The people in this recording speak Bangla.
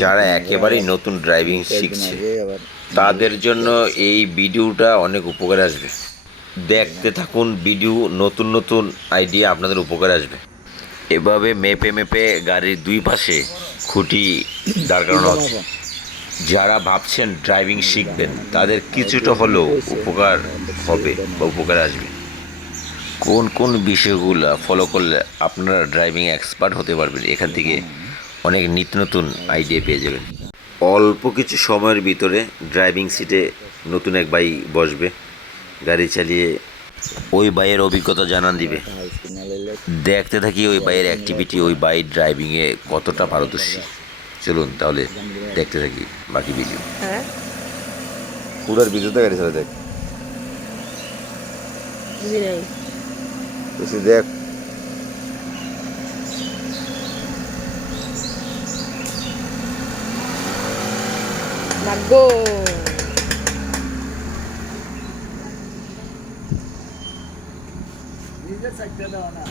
যারা একেবারেই নতুন ড্রাইভিং শিখছে তাদের জন্য এই ভিডিওটা অনেক উপকারে আসবে। দেখতে থাকুন ভিডিও, নতুন নতুন আইডিয়া আপনাদের উপকারে আসবে। এভাবে মেপে মেপে গাড়ির দুই পাশে খুঁটি দাঁড় করানো হচ্ছে। যারা ভাবছেন ড্রাইভিং শিখবেন তাদের কিছুটা হলেও উপকার হবে বা উপকারে আসবে। কোন কোন বিষয়গুলো ফলো করলে আপনারা ড্রাইভিং এক্সপার্ট হতে পারবেন, এখান থেকে অনেক নিত্য নতুন আইডিয়া পেয়ে যাবেন। অল্প কিছু সময়ের ভিতরে ড্রাইভিং সিটে নতুন এক ভাই বসবে, গাড়ি চালিয়ে ওই ভাইয়ের অভিজ্ঞতা জানান দিবে। দেখতে থাকি ওই ভাইয়ের অ্যাক্টিভিটি, ওই বাইক ড্রাইভিংয়ে কতটা পারদর্শী। চলুন তাহলে দেখতে থাকি বাকি ভিডিও। পুরার ভিডিওতে গাড়ি চালা দেখ, দেখ ভাগ্য নিজের সাইডটা দাও না।